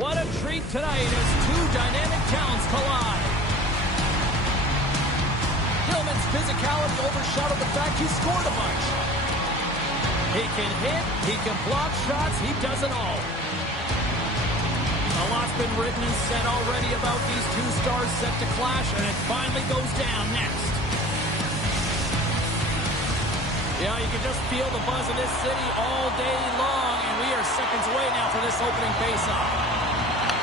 What a treat tonight as two dynamic talents collide. Gilman's physicality overshadowed the fact he scored a bunch. He can hit, he can block shots, he does it all. A lot's been written and said already about these two stars set to clash, and it finally goes down next. Yeah, you can just feel the buzz in this city all day long, and we are seconds away now for this opening face-off.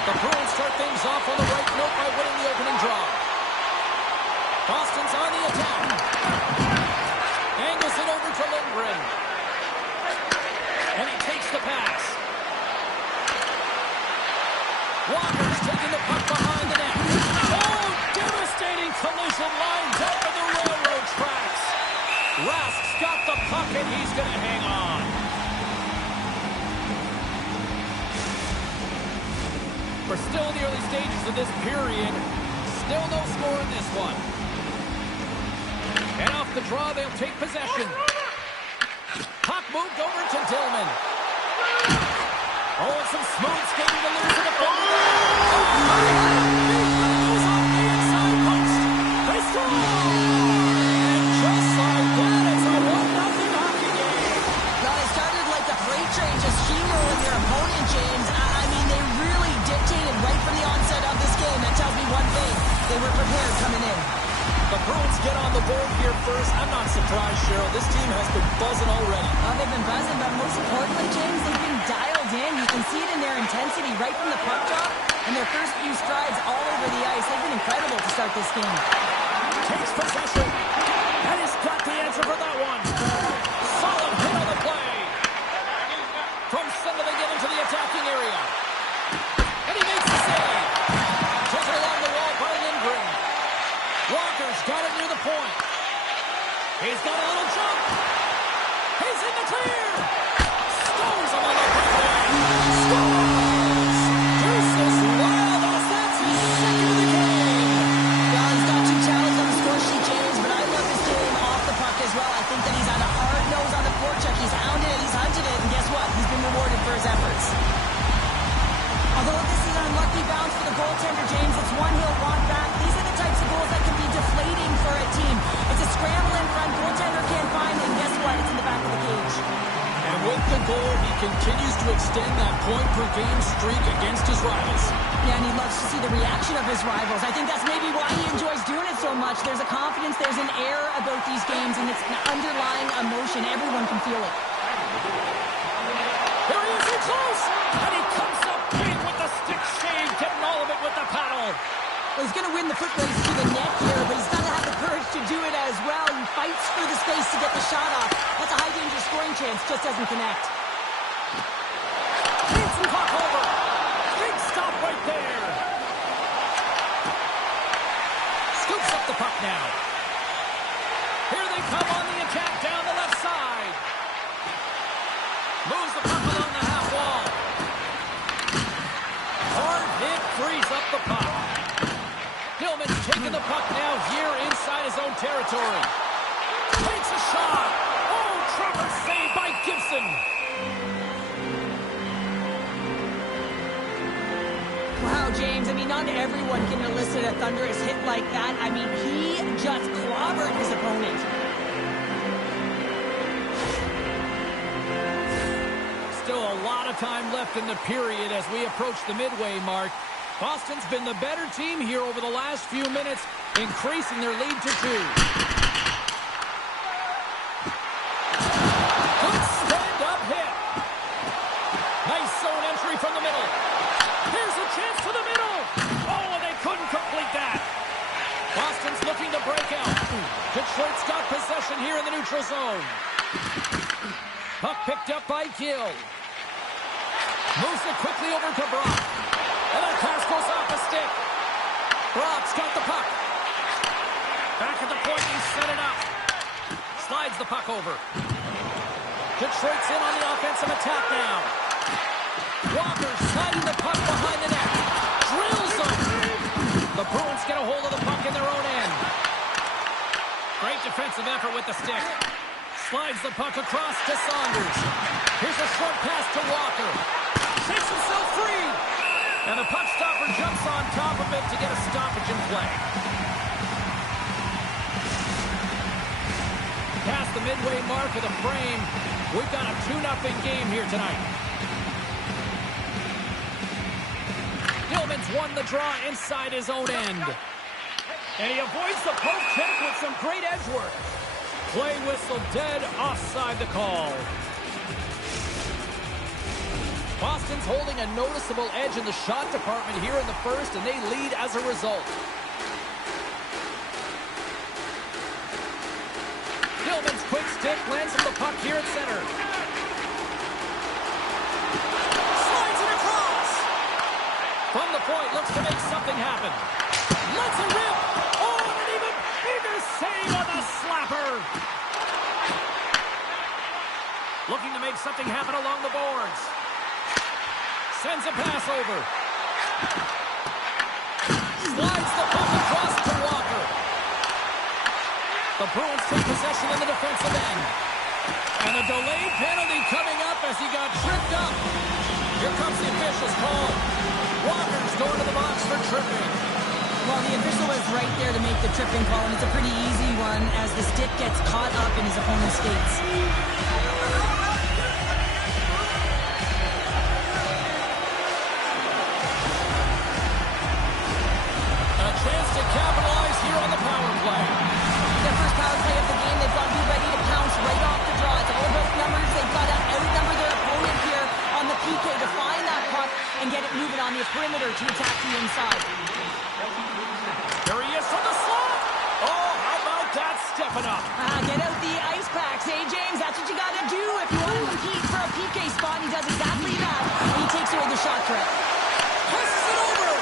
The Broons start things off on the right note by winning the opening draw. Boston's on the attack. Angles it over to Lindgren. And he takes the pass. Walker's taking the puck behind the net. Oh, devastating collision lines up to the railroad tracks. Rask's got the puck, and he's going to hang on. We're still in the early stages of this period. Still no score in this one. And off the draw, they'll take possession. Puck moved over to Dillman. Oh, some smooth skating to lose to the phone. Oh, my God. Goes off the inside post. They score! And just like that, it's a 1-0 hockey game. Well, it started like a freight train just steamrolling their opponent, James. I mean, they really dictated right from the onset of this game. That tells me one thing. They were prepared coming in. The Broons get on the board here first. I'm not surprised, Cheryl. This team has been buzzing already. Oh, they've been buzzing, but most importantly, James, they've been dialed in. You can see it in their intensity right from the puck drop and their first few strides all over the ice. They've been incredible to start this game. Takes possession. And he's got the answer for that one. Solid hit on the play. From center, they get into the attacking area. And he makes the save. Taken along the wall by Lindgren. Walker's got it near the point. He's got a little jump. He's in the clear. Stones him on the breakaway. Scores! Deuces Wild. That's his second of the game. Well, he's got 2 challenges on the score sheet, James, but I love his game off the puck as well. I think that he's on a hard nose on the forecheck. He's hounded it. He's hunted it. And guess what? He's been rewarded for his efforts. Although this is an unlucky bounce for the goaltender, James, it's one he'll want back. These are the types of goals that can be deflating for a team. It's a scramble in front, goaltender can't find it, and guess what? It's in the back of the cage. And with the goal, he continues to extend that point-per-game streak against his rivals. Yeah, and he loves to see the reaction of his rivals. I think that's maybe why he enjoys doing it so much. There's a confidence, there's an air about these games, and it's an underlying emotion. Everyone can feel it. There he is, in close! And he comes up big with the stick shave, getting all of it with the paddle. Well, he's going to win the foot race to the net here, but he's got to have the courage to do it as well. He fights for the space to get the shot off. That's a high-danger scoring chance, just doesn't connect. Beets and puck over. Big stop right there. Scoops up the puck now. Here they come on the attack down the left side. Moves the puck along the half wall. Hard hit, frees up the puck. Gilman's taking the puck now here inside his own territory. Takes a shot. Oh, Trevor saved by Gibson. Wow, James, I mean, not everyone can elicit a thunderous hit like that. I mean, he just clobbered his opponent. Still a lot of time left in the period as we approach the midway mark. Boston's been the better team here over the last few minutes, increasing their lead to 2. Good stand-up hit. Nice zone entry from the middle. Here's a chance to the middle. Oh, and they couldn't complete that. Boston's looking to break out. Detroit's got possession here in the neutral zone. Puck picked up by Gill. Moves it quickly over to Brock. And that pass goes off the stick. Brock's got the puck. Back at the point, he set it up. Slides the puck over. Detroit's in on the offensive attack now. Walker sliding the puck behind the net. Drills them. The Bruins get a hold of the puck in their own end. Great defensive effort with the stick. Slides the puck across to Saunders. Here's a short pass to Walker. Takes himself free. And the puck stopper jumps on top of it to get a stoppage in play. Past the midway mark of the frame, we've got a 2-0 game here tonight. Gilman's won the draw inside his own end. And he avoids the poke check with some great edge work. Play whistle dead, offside the call. Boston's holding a noticeable edge in the shot department here in the first, and they lead as a result. Gilman's quick stick lands him the puck here at center. Slides it across. From the point, looks to make something happen. Lets it rip. Oh, and an even bigger save on the slapper. Looking to make something happen along the boards. Sends a pass over. Slides the puck across to Walker. The Bruins take possession in the defensive end. And a delayed penalty coming up as he got tripped up. Here comes the official's call. Walker's going to the box for tripping. Well, the official was right there to make the tripping call, and it's a pretty easy one as the stick gets caught up in his opponent's skates. Capitalize here on the power play. Their first power play of the game, they've got to be ready to pounce right off the draw. It's all about numbers. They've got to outnumber their opponent here on the PK to find that puck and get it moving on the perimeter to attack the inside. There he is from the slot. Oh, how about that stepping up? Get out the ice packs, hey, James? That's what you got to do if you want to compete for a PK spot. He does exactly that, and he takes away the shot threat. Presses it over.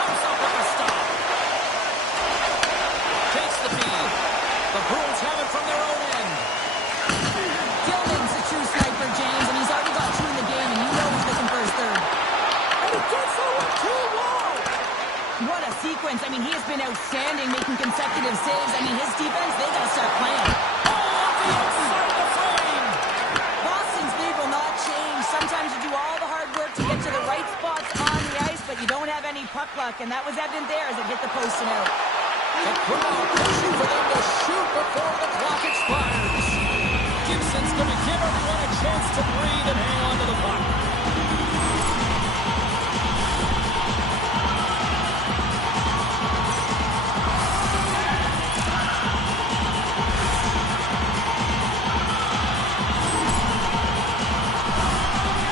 Comes up with a stop. Takes the feed. The Broons have it from their own end. Gilman's a true sniper, James, and he's already got 2 in the game, and you know he's looking for his third. And he gets over 2. Wow! What a sequence. I mean, he has been outstanding, making consecutive saves. I mean, his defense, they got to start playing. Oh, off the outside of the frame! Boston's lead will not change. Sometimes you do all the hard work to get to the right spots on the ice, but you don't have any puck luck, and that was evident there as it hit the post and out. The crowd pushing for them to shoot before the clock expires. Gibson's going to give everyone a chance to breathe and hang on to the puck.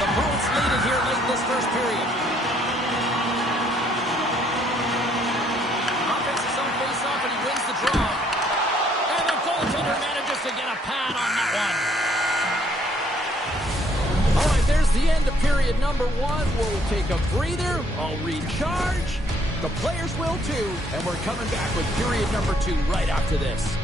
The Bruins lead it here late this first period. And he wins the draw. And the goaltender manages to get a pad on that one. All right, there's the end of period number 1. We'll take a breather. I'll recharge. The players will too. And we're coming back with period number 2 right after this.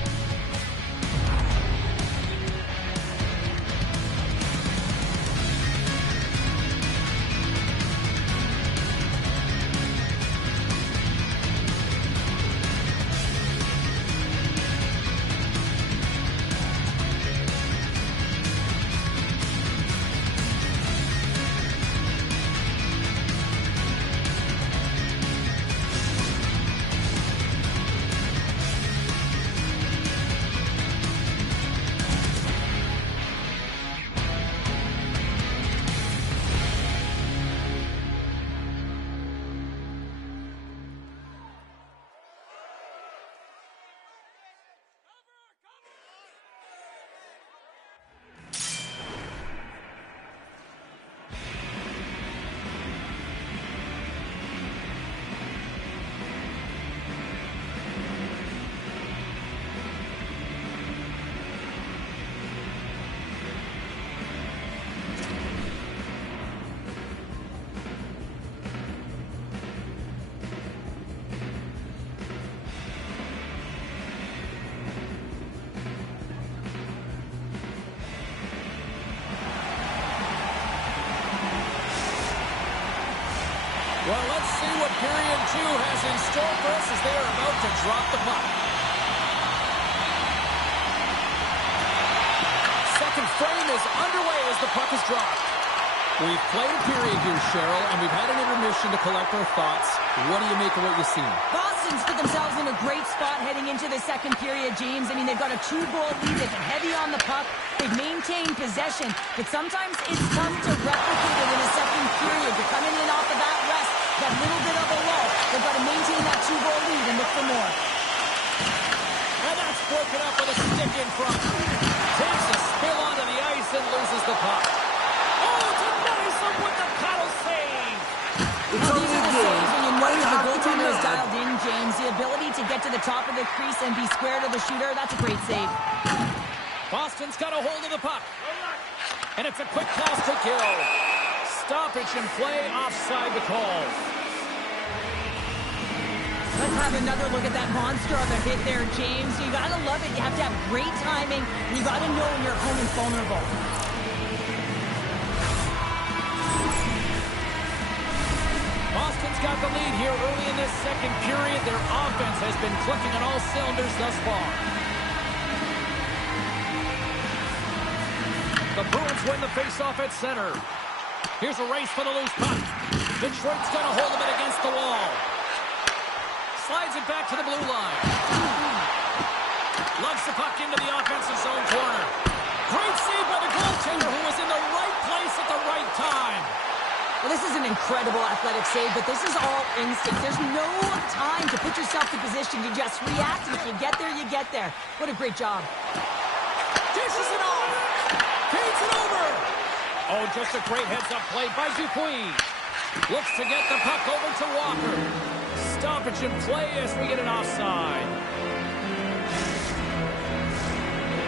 Well, let's see what period 2 has in store for us as they are about to drop the puck. Second frame is underway as the puck is dropped. We've played a period here, Cheryl, and we've had an intermission to collect our thoughts. What do you make of what you've seen? Boston's put themselves in a great spot heading into the second period, James. I mean, they've got a 2-goal lead. They've been heavy on the puck. They've maintained possession. But sometimes it's tough to replicate it in a second period. You're coming in off of that rest, that little bit of a lull. They've got to maintain that 2-goal lead and look for more. And that's broken up with a stick in front. Takes a spill onto the ice and loses the puck. Oh, denies him with the paddle save. These are the saves when you know the goaltender is dialed in, James. The ability to get to the top of the crease and be square to the shooter, that's a great save. Boston's got a hold of the puck. And it's a quick pass to Gill. Stoppage in play, offside the call. Let's have another look at that monster of a hit there, James. You gotta love it. You have to have great timing. You gotta know when your opponent's vulnerable. Boston's got the lead here early in this second period. Their offense has been clicking on all cylinders thus far. The Bruins win the faceoff at center. Here's a race for the loose puck. Detroit's got a hold of it against the wall. Slides it back to the blue line. Lugs the puck into the offensive zone corner. Great save by the goaltender who was in the right place at the right time. Well, this is an incredible athletic save, but this is all instinct. There's no time to put yourself in position. You just react, and if you get there, you get there. What a great job. Dishes it off. Feeds it over. Oh, just a great heads-up play by Dupuis. Looks to get the puck over to Walker. Stoppage in play as we get an offside.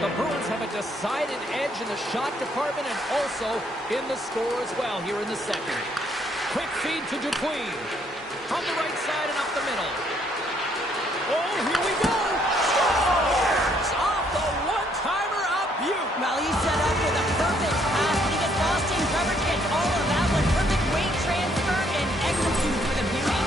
The Bruins have a decided edge in the shot department and also in the score as well here in the second. Quick feed to Dupuis. From the right side and up the middle. Oh, here we go. Scores! Off the one-timer up Butte. Well, he's set up with a perfect pass. He gets Boston coverage, gets all of that one. Perfect weight transfer and executes with a beauty.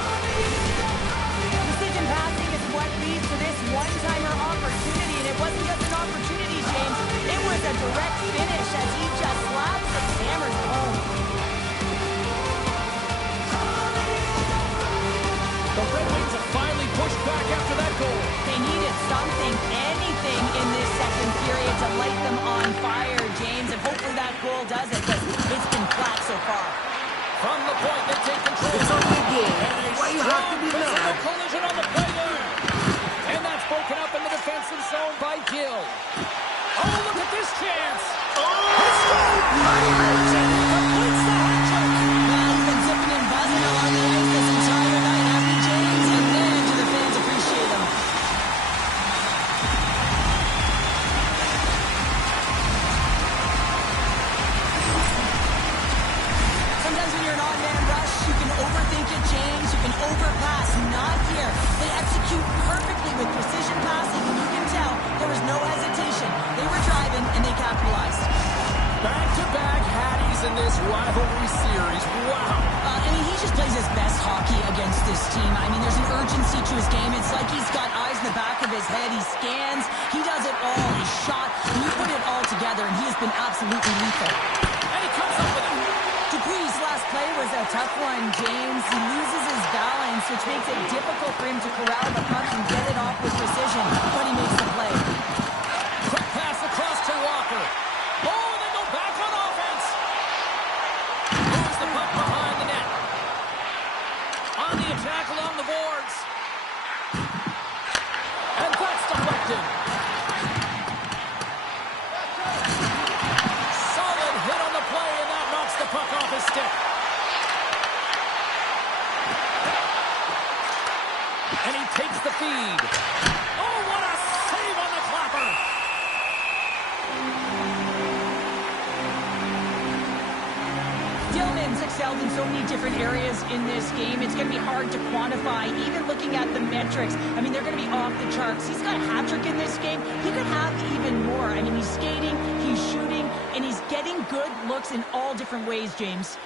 Precision passing is what leads to this one-timer opportunity, and it wasn't just an opportunity, James. It was a direct finish as he just slaps and hammers it home. The Red Wings have finally pushed back after that goal. They needed something, anything in this second period to light them on fire, James, and hopefully that goal does it, but it's been flat so far. From the point, they take control. It's on the game. And a Why you have to be physical mad? collision on the play there. And that's broken up in the defensive zone by Gill. Oh, look at this chance. Oh, he scored. Completes the hat trick. Well, he's been zipping and buzzing along the ice this entire night, happy James, and then do the fans appreciate him. Sometimes when you're an on-man rush, you can overthink it, James. You can overpass. Not here. They execute perfectly with precision passing, and you can tell there was no hesitation. They were driving, and they capitalized. Back-to-back Hatties in this rivalry series. Wow. I mean, he just plays his best hockey against this team. I mean, there's an urgency to his game. It's like he's got eyes in the back of his head. He scans. He does it all. His shot. And you put it all together, and he has been absolutely lethal. And he comes up with it. Dupuis' last play was a tough one, James. He loses his balance, which makes it difficult for him to corral the puck and get it off with precision. But he makes the play. Quick pass across to Walker. Oh, and they go back on offense. Moves the puck behind the net. On the attack along the boards. And that's deflected. Solid hit on the play, and that knocks the puck off his stick. And he takes the feed. Oh, what a save on the clapper. Dillman's excelled in so many different areas in this game. It's going to be hard to quantify, even looking at the metrics. I mean, they're going to be off the charts. He's got a hat trick in this game. He could have even more. I mean, he's skating, he's shooting, and he's getting good looks in all different ways, James.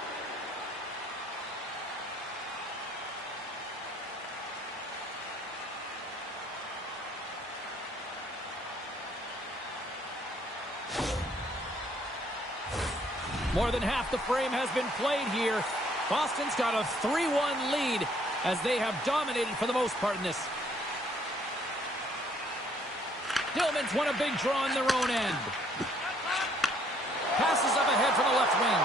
More than half the frame has been played here. Boston's got a 3-1 lead as they have dominated for the most part in this. Dillman's won a big draw on their own end. Passes up ahead from the left wing.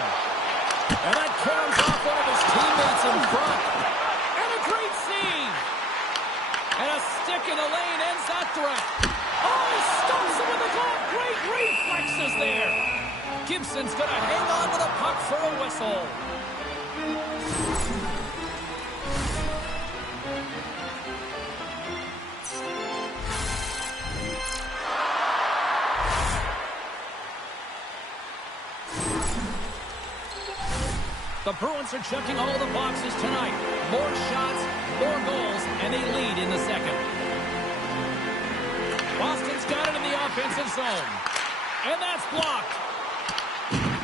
And that carries off one of his teammates in front. And a great save. And a stick in the lane ends that threat. Oh, he stumps him with the glove. Great reflexes there. Gibson's going to hang on to the puck for a whistle. The Bruins are checking all the boxes tonight. More shots, more goals, and they lead in the second. Boston's got it in the offensive zone. And that's blocked.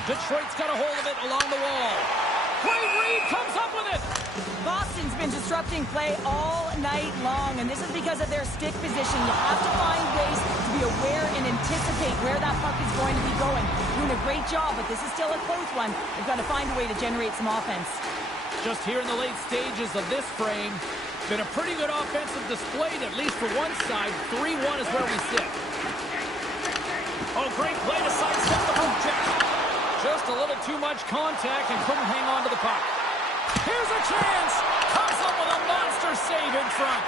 Detroit's got a hold of it along the wall. Great read, comes up with it. Boston's been disrupting play all night long, and this is because of their stick position. You have to find ways to be aware and anticipate where that puck is going to be going. Doing a great job, but this is still a close one. They've got to find a way to generate some offense. Just here in the late stages of this frame, been a pretty good offensive display, at least for one side. 3-1 is where we sit. Oh, great play to sidestep the poke check. Just a little too much contact and couldn't hang on to the puck. Here's a chance. Comes up with a monster save in front.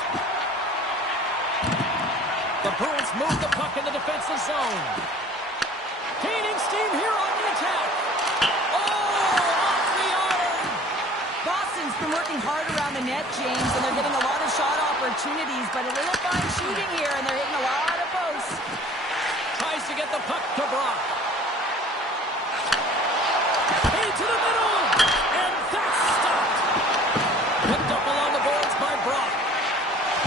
The Bruins move the puck in the defensive zone. Gaining steam here on the attack. Oh, off the iron. Boston's been working hard around the net, James, and they're getting a lot of shot opportunities, but a little fine shooting here, and they're hitting a lot of posts. Tries to get the puck to Brock. To the middle, and that's stopped. Picked up along the boards by Brock.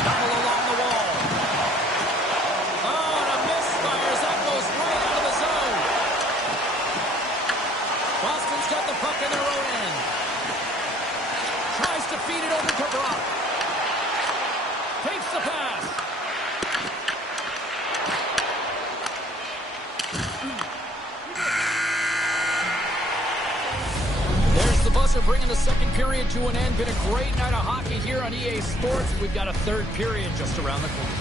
Double along the wall. Oh, and a misfire as that goes right out of the zone. Boston's got the puck in their own end. Tries to feed it over to Brock. Takes the pass. The buzzer bringing the second period to an end. Been a great night of hockey here on EA Sports. We've got a third period just around the corner.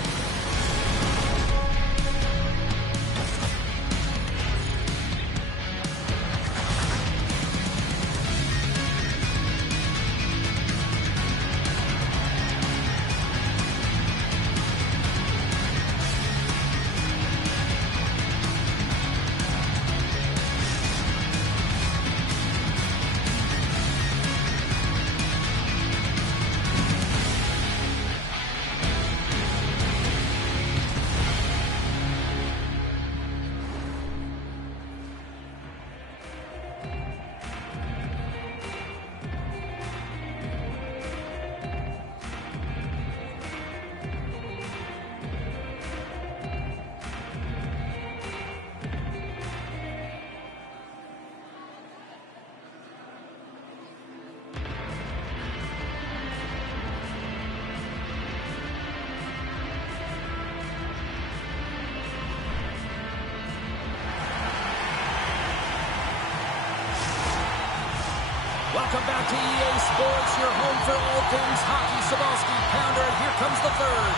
Welcome back to EA Sports, your home for all things hockey. Sabalski, Pounder, and here comes the third.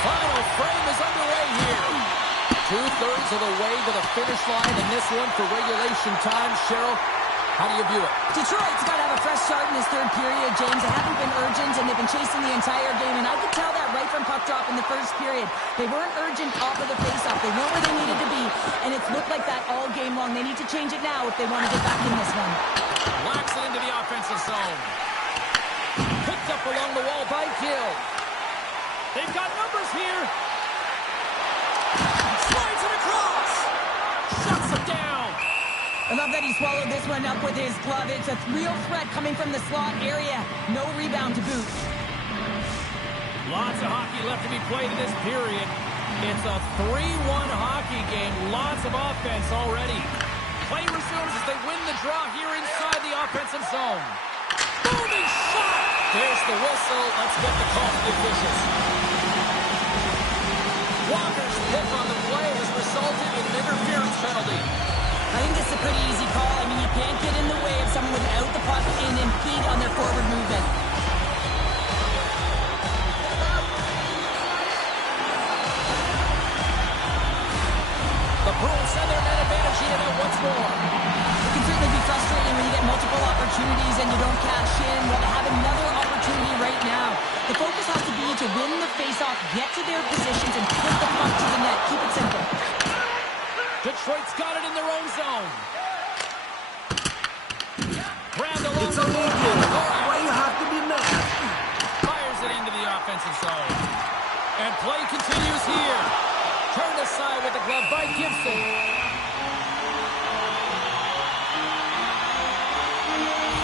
Final frame is underway here. 2/3 of the way to the finish line in this one for regulation time. Cheryl, how do you view it? Detroit's got to have a fresh start in this third period, James. They haven't been urgent, and they've been chasing the entire game, and I could tell that right from puck drop in the first period. They weren't urgent off of the faceoff. They weren't where they needed to be, and it's looked like that all game long. They need to change it now if they want to get back in this one. Whacks it into the offensive zone. Picked up along the wall by Gill. They've got numbers here. Slides it across. Shuts it down. I love that he swallowed this one up with his glove. It's a real threat coming from the slot area. No rebound to boot. Lots of hockey left to be played in this period. It's a 3-1 hockey game. Lots of offense already. Play resumes as they win the draw here inside the offensive zone. Booming shot! There's the whistle. Let's get the call to the officials. Walker's pick on the play has resulted in an interference penalty. I think this is a pretty easy call. I mean, you can't get in the way of someone without the puck and impede on their forward movement. The Broons send their net advantage unit out once more. It can certainly be frustrating when you get multiple opportunities and you don't cash in. Well, they have another opportunity right now. The focus has to be to win the faceoff, get to their positions, and put the puck to the net. Keep it simple. Detroit's got it in their own zone. Grabbed along It's the a lead board. game. Why you have to be mad? Fires it into the offensive zone. And play continues here. Turned aside with the glove by Gibson.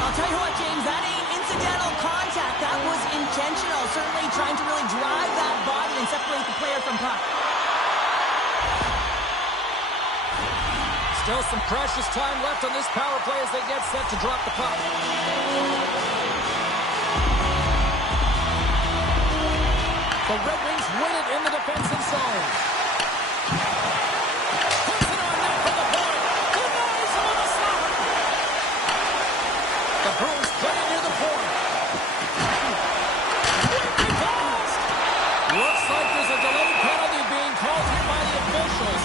I'll tell you what, James, that ain't incidental contact. That was intentional. Certainly trying to really drive that body and separate the player from puck. Still some precious time left on this power play as they get set to drop the puck. The Red Wings win it in the defensive zone. Puts it on net from the point. Denies him on the slot. The Bruins play it near the point. Wicked pass. Looks like there's a delayed penalty being called here by the officials.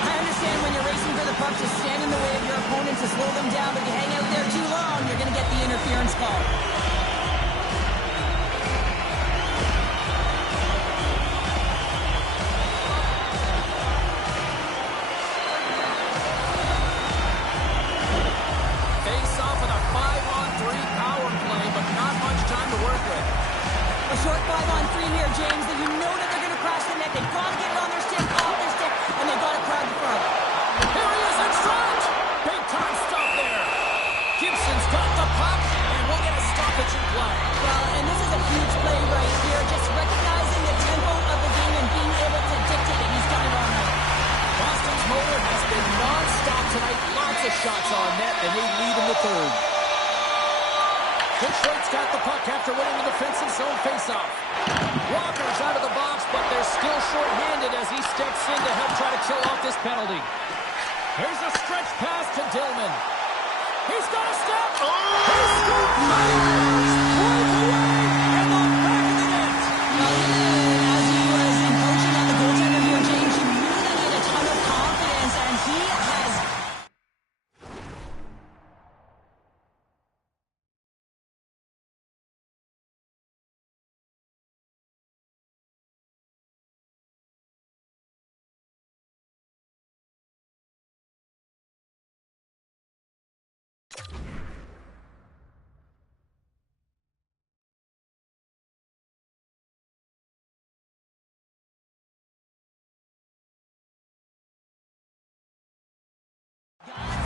I understand when you're racing for the puck, just stand in the way of your opponent to slow them down, but you hang out there too long, you're going to get the interference call. Face off with a 5-on-3 power play, but not much time to work with. A short 5-on-3 here, James, that you know that they're going to crash the net. They've got to get it on their stick, off their stick, and they've got to crowd the front. Here he is in front. Big time stop there. Gibson's got the puck, and we'll get a stoppage in play. Well, and this is a huge play right here, just recognizing the tempo of the game and being able to dictate it. He's done it all night. Boston's motor has been non-stop tonight. Lots of shots on net, and they lead in the third. Detroit's got the puck after winning the defensive zone faceoff. Walker's out of the box, but they're still short-handed as he steps in to help try to kill off this penalty. Here's a stretch pass to Dillman. He's got a step. He scores! Pulled away and off back of the net. As he was encroaching on the goaltender here, James, you knew that he had a ton of confidence, and he has...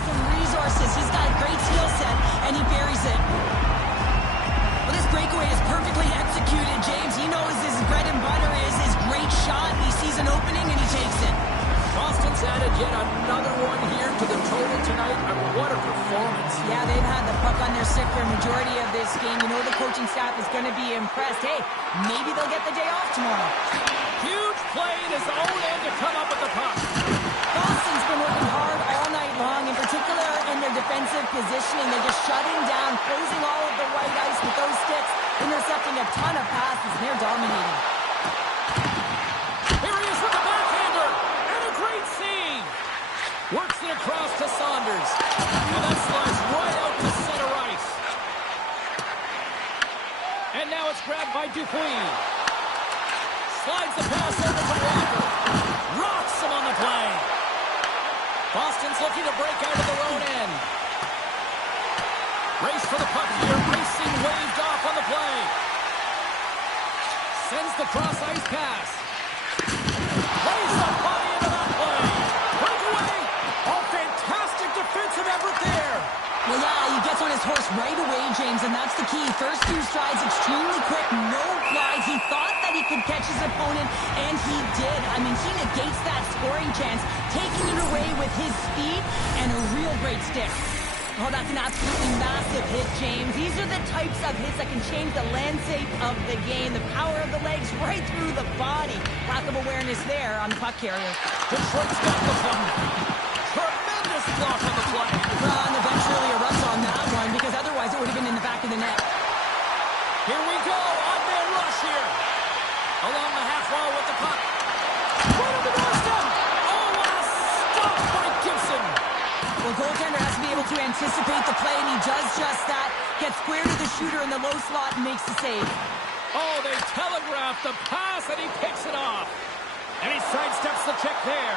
some resources. He's got a great skill set, and he buries it. Well, this breakaway is perfectly executed, James. He knows his bread and butter is his great shot. He sees an opening, and he takes it. Boston's added yet another one here to the total tonight. What a performance. Yeah, they've had the puck on their stick for a majority of this game. You know the coaching staff is going to be impressed. Hey, maybe they'll get the day off tomorrow. Huge play in his own end to come up with the puck. Boston's been working hard all night long, in particular in their defensive positioning. They're just shutting down, closing all of the white ice with those sticks, intercepting a ton of passes, and they're dominating. Here he is with the backhander, and a great save. Works it across to Saunders, and that slides right out to center ice. And now it's grabbed by Dupuis. Slides the pass over to Walker. Rocks him on the play. Boston's looking to break out of their own end. Race for the puck here. Racing waved off on the play. Sends the cross-ice pass. Plays the body into that play. Breakaway. Oh, fantastic defensive effort there. Well, yeah, he gets on his horse right away, James, and that's the key. First two strides extremely quick, no glide. He thought that he could catch his opponent, and he did. I mean, he negates that scoring chance, taking it away with his speed and a real great stick. Oh, that's an absolutely massive hit, James. These are the types of hits that can change the landscape of the game. The power of the legs right through the body. Lack of awareness there on the puck carrier. Detroit's got the puck. Tremendous block on the play. On the bench really erupts on that one because otherwise it would have been in the back of the net. Here we go. Odd-man rush here. Along the half wall with the puck. Right on the doorstep. Oh, what a stop by Gibson. Well, goaltender has to be able to anticipate the play, and he does just that. Gets square to the shooter in the low slot and makes the save. Oh, they telegraphed the pass, and he picks it off. And he sidesteps the check there.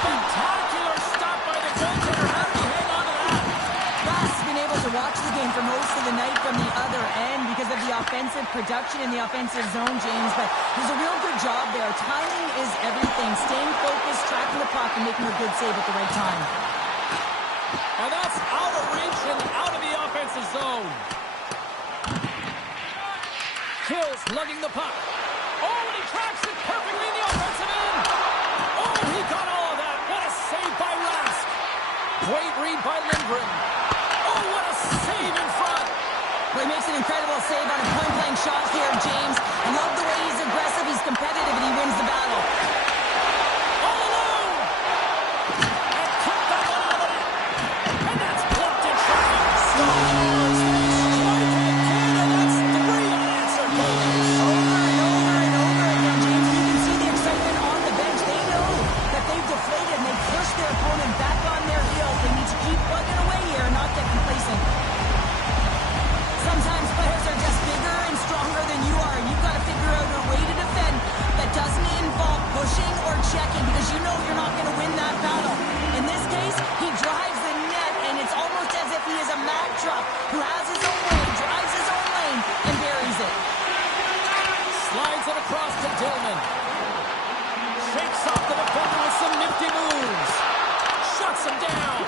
Spectacular stop by the goaltender. How did he hang on to that? Ross has been able to watch the game for most of the night from the other end because of the offensive production in the offensive zone, James. But there's a real good job there. Timing is everything. Staying focused, tracking the puck, and making a good save at the right time. And that's out of reach and out of the offensive zone. Kills lugging the puck. Oh, and he tracks it perfectly in the offensive end. Oh, he got all of that. What a save by Rask. Great read by Lindgren. Oh, what a save in front. Well, he makes an incredible save on a point-blank shot here, James. I love the way he's aggressive, he's competitive, and he wins the battle. All alone. And kicked that one out of the net. And that's blocked in traffic. Scores. Strike again, and that's 3 unanswered goals. Over and over and over again, James. You can see the excitement on the bench. They know that they've deflated and they've pushed their opponent back on their heels. They need to keep plugging away here and not get complacent. Sometimes players are just bigger and stronger than you are, and you've got to figure out a way to defend that doesn't involve pushing or checking because you know you're not going to win that battle. In this case, he drives the net, and it's almost as if he is a Mack truck who has his own way, drives his own lane, and buries it. Slides it across to Dillman. Shakes off the defender with some nifty moves. Shuts him down.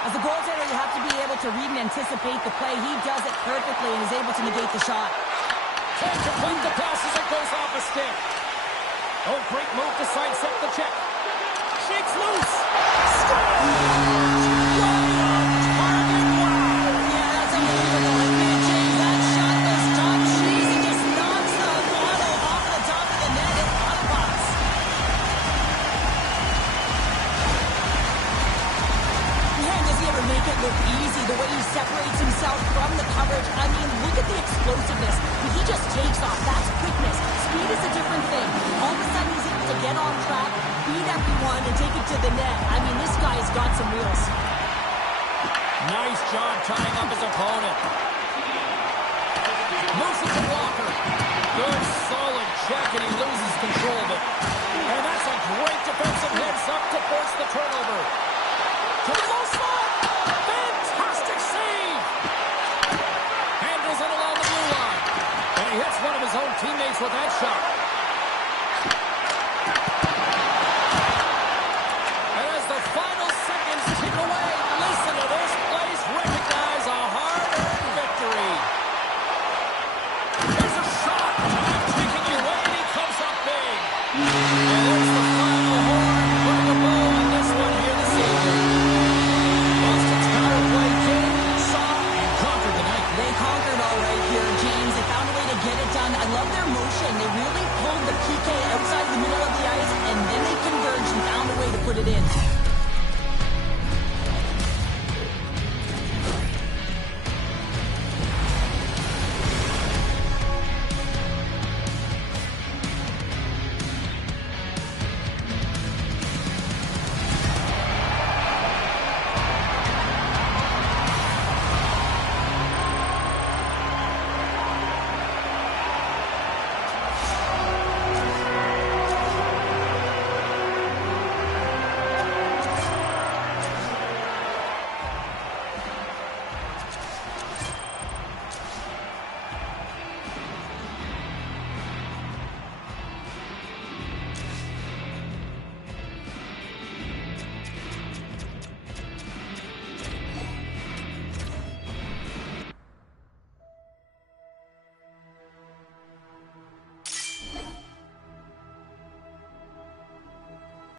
As a goaltender, you have to be able to read and anticipate the play. He does it perfectly and is able to negate the shot. Can't complete the pass as it goes off a stick. Oh, great move to sidestep the check. Shakes loose. Scores! Right on target. Wow. Yeah, that's unbelievable. And man, James, that shot is top cheese. He just knocks the bottle off the top of the net and out of box. Man, does he ever make it look easy? The way he separates himself from the coverage. I mean, look at the explosiveness. He just takes off. That's quickness. Speed is a different thing. All of a sudden, he's able to get on track, beat everyone, and take it to the net. I mean, this guy's got some wheels. Nice job tying up his opponent. Moves it to Walker. Good, solid check, and he loses control of it. And that's a great defensive heads-up to force the turnover. To the low slot. Fantastic save. Handles it along the blue line. And he hits one of his own teammates with that shot. And as the final seconds tick away, listen to this place recognize a hard-earned victory. Here's a shot. Time ticking away, and he comes up big. And there's the final horn. Putting a bow on this one here this evening. Boston's power play came, saw, and conquered the night. They conquered all right here, James. They found a way to get it done. I love their motion. They really pulled the PK outside the middle of the ice, and then they converged and found a way to put it in.